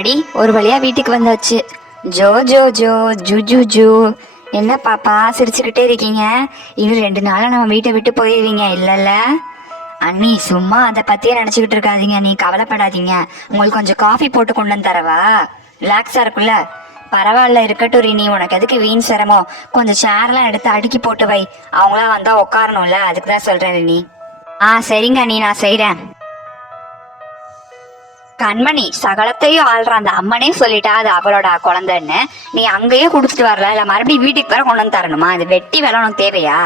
அப்பாடி ஒரு வழியா வீட்டுக்கு வந்தாச்சு. ஜோ ஜோ ஜோ ஜூ ஜூ ஜூ. என்ன பாப்பா சிரிச்சுக்கிட்டே இருக்கீங்க? இன்னும் 2 நாளா நம்ம வீட்டை விட்டு போயிருவீங்க இல்லல்ல? அண்ணி சும்மா அதை பத்தியே நினைச்சுக்கிட்டு இருக்காதீங்க, நீ கவலைப்படாதீங்க. உங்களுக்கு கொஞ்சம் காஃபி போட்டு கொண்டு வந்து தரவா? ரிலாக்ஸா இருக்குல்ல? பரவாயில்ல இருக்கட்டும் ரினி, உனக்கு எதுக்கு வீண் சிரமம்? கொஞ்சம் சேர்லாம் எடுத்து அடுக்கி போட்டு வை, அவங்களாம் வந்தா உட்காரணும்ல, அதுக்கு தான் சொல்றேன் ரினி. சரிங்க அண்ணி, நான் செய்றேன். கண்மணி சகலத்தையும் ஆள்ற அந்த அம்மனே சொல்லிட்டா அது அவளோட குழந்தைன்னு. நீ அங்கேயே குடுத்துட்டு வரல, இல்ல மறுபடியும் வீட்டுக்கு வர கொண்டு வந்து தரணுமா? அது வெட்டி வேலை உனக்கு தேவையா?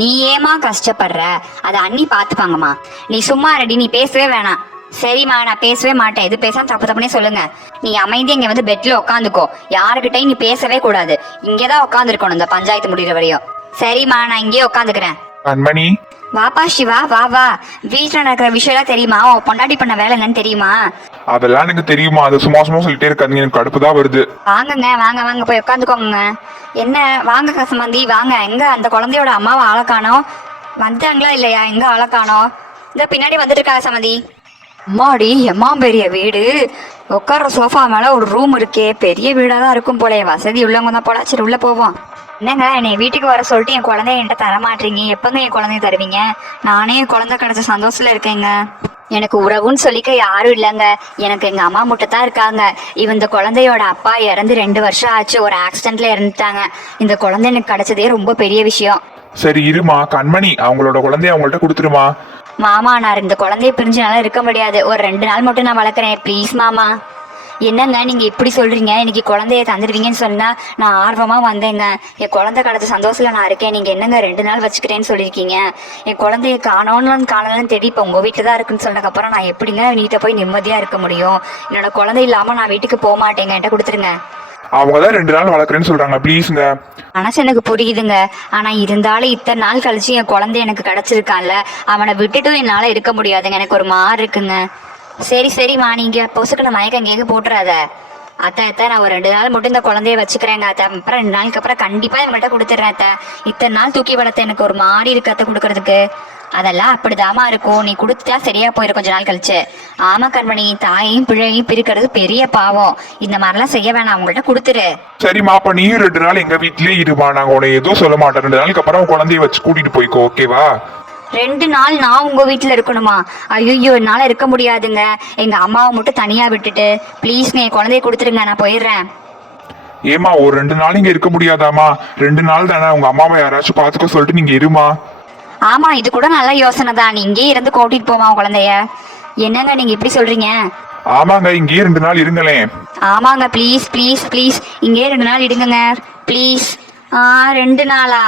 நீ ஏமா கஷ்டப்படுற? அதை அண்ணி பாத்துப்பாங்கம்மா. நீ சும்மா ரெடி, நீ பேசவே வேணாம். சரிம்மா, நான் பேசவே மாட்டேன். இது பேசாம தப்பு தப்புனே சொல்லுங்க. நீ அமைதியா இங்க வந்து பெட்ல உட்காந்துக்கோ, யாருக்கிட்டையும் நீ பேசவே கூடாது. இங்கேதான் உட்காந்துருக்கணும் இந்த பஞ்சாயத்து முடிகிற வரையும். சரிம்மா, நான் இங்கேயே உட்காந்துக்கிறேன். கண்மணி வாப்பா சிவா, வா வா. வீட்டுல நடக்கிற விஷயம் எல்லாம் தெரியுமா? உன் பொண்டாட்டி பண்ண வேலை என்னன்னு தெரியுமா? அதெல்லாம் எனக்கு தெரியுமா, அது சும்மா சும்மா சொல்லிட்டே இருக்காதீங்க, எனக்கு கடுப்பு தான் வருது. வாங்குங்க, வாங்க வாங்க, போய் உட்காந்துக்கோங்க. என்ன வாங்க சம்பந்தி வாங்க. எங்க அந்த குழந்தையோட அம்மாவை ஆளை காணோம்? வந்தாங்களா இல்லையா? எங்க ஆளை காணோம்? இந்த பின்னாடி வந்துட்டு இருக்கா சம்பந்தி. அம்மாடி எம்மா பெரிய வீடு. உட்கார்ற சோஃபா மேல ஒரு ரூம் இருக்கே, பெரிய வீடா தான் இருக்கும் போல. வசதி உள்ளவங்க தான் போல. சரி உள்ள போவோம். என்னங்க என்னை வீட்டுக்கு வர சொல்லிட்டு என் குழந்தைய என்கிட்ட தரமாட்டீங்க? எப்பங்க என் குழந்தைய தருவீங்க? நானே என் குழந்தை கிடைச்ச சந்தோஷத்துல இருக்கேங்க. எனக்கு உறவுன்னு சொல்லிக்க யாரும் இல்லைங்க. எனக்கு எங்க அம்மா மட்டும் தான் இருக்காங்க. இந்த குழந்தையோட அப்பா இறந்து 2 வருஷம் ஆச்சு, ஒரு ஆக்சிடென்ட்ல இறந்துட்டாங்க. இந்த குழந்தை எனக்கு கிடைச்சதே ரொம்ப பெரிய விஷயம். சரி இருமா கண்மணி, அவங்களோட குழந்தைய அவங்கள்ட்ட கொடுத்துருமா. மாமா, நான் இந்த குழந்தைய பிரிஞ்சுனால இருக்க முடியாது. ஒரு 2 நாள் மட்டும் நான் வளர்க்குறேன், ப்ளீஸ் மாமா. என்னங்க நீங்க இப்படி சொல்றீங்க? இன்னைக்கு குழந்தைய தந்துடுவீங்கன்னு சொன்னா நான் ஆர்வமா வந்தேங்க. என் குழந்தை கடத்த சந்தோஷத்துல நான் இருக்கேன். நீங்க என்னங்க 2 நாள் வச்சுக்கிறேன்னு சொல்லியிருக்கீங்க? என் குழந்தைய காணோன்னு தேடி இப்ப உங்க வீட்டுல தான் இருக்குன்னு சொன்னதுக்கப்புறம் நான் எப்படிங்க வீட்டை போய் நிம்மதியா இருக்க முடியும்? என்னோட குழந்தை இல்லாம நான் வீட்டுக்கு போக மாட்டேங்க, என்கிட்ட கொடுத்துருங்க. அவங்கதான் 2 நாள் வளர்க்குறேன்னு சொல்றாங்க, ப்ளீஸ்ங்க. மனசு எனக்கு புரியுதுங்க. ஆனா இருந்தாலும் இத்தனை நாள் கழிச்சு என் குழந்தை எனக்கு கிடைச்சிருக்கான்ல, அவனை விட்டுட்டும் என்னால இருக்க முடியாதுங்க. எனக்கு ஒரு மாதிரி இருக்குங்க. சரி சரிம்மா, நீங்க பொசுக்குன மயக்கம் எங்கேயாவது போட்டுறாத. அத்தை நான் ஒரு 2 நாள் மட்டும் இந்த குழந்தைய வச்சுக்கிறேங்க அத்தை. அப்புறம் 2 நாளுக்கு அப்புறம் கண்டிப்பா இவங்கள்ட்ட கொடுத்துட்றேன் அத்தை. இத்தனை நாள் தூக்கி வளர்த்த எனக்கு ஒரு மாதிரி இருக்கு அத்தை கொடுக்கறதுக்கு. அதெல்லாம் அப்படிதாமா இருக்கும், நீ கொடுத்துட்டா சரியா போயிடும் கொஞ்ச நாள் கழிச்சு. ஆமா கண்மணி, தாயையும் பிள்ளையும் பிரிக்கிறது பெரிய பாவம். இந்த மாதிரிலாம் செய்ய வேணாம், அவங்கள்ட்ட கொடுத்துரு. சரிம்மா, அப்ப நீ 2 நாள் எங்க வீட்லயே இருமா, நாங்க உன்னை எதுவும் சொல்ல மாட்டோம். 2 நாளுக்கு அப்புறம் குழந்தைய வச்சு கூட்டிட்டு போய்க்கோ, ஓகேவா? 2 நாள் நான் உங்க வீட்டுல இருக்கணுமா? ஐயோ, என்னால இருக்க முடியாதுங்க. எங்க அம்மாவை மட்டும் தனியா விட்டுட்டு ப்ளீஸ்ங்க என் குழந்தைய கொடுத்துருங்க, நான் போயிடுறேன். ஏமா, ஒரு 2 நாள் இங்க இருக்க முடியாதாமா? 2 நாள் தானே, உங்க அம்மாவை யாராச்சும் பாத்துக்க சொல்லிட்டு நீங்க இருமா. ஆமா, இது கூட நல்ல யோசனை தான். நீ இங்கே இருந்து கூட்டிட்டு போமா குழந்தைய. என்னங்க நீங்க இப்படி சொல்றீங்க? ஆமாங்க, இங்கே 2 நாள் இருங்களேன். ஆமாங்க, ப்ளீஸ் ப்ளீஸ் ப்ளீஸ், இங்கே 2 நாள் இடுங்க ப்ளீஸ். 2 நாளா?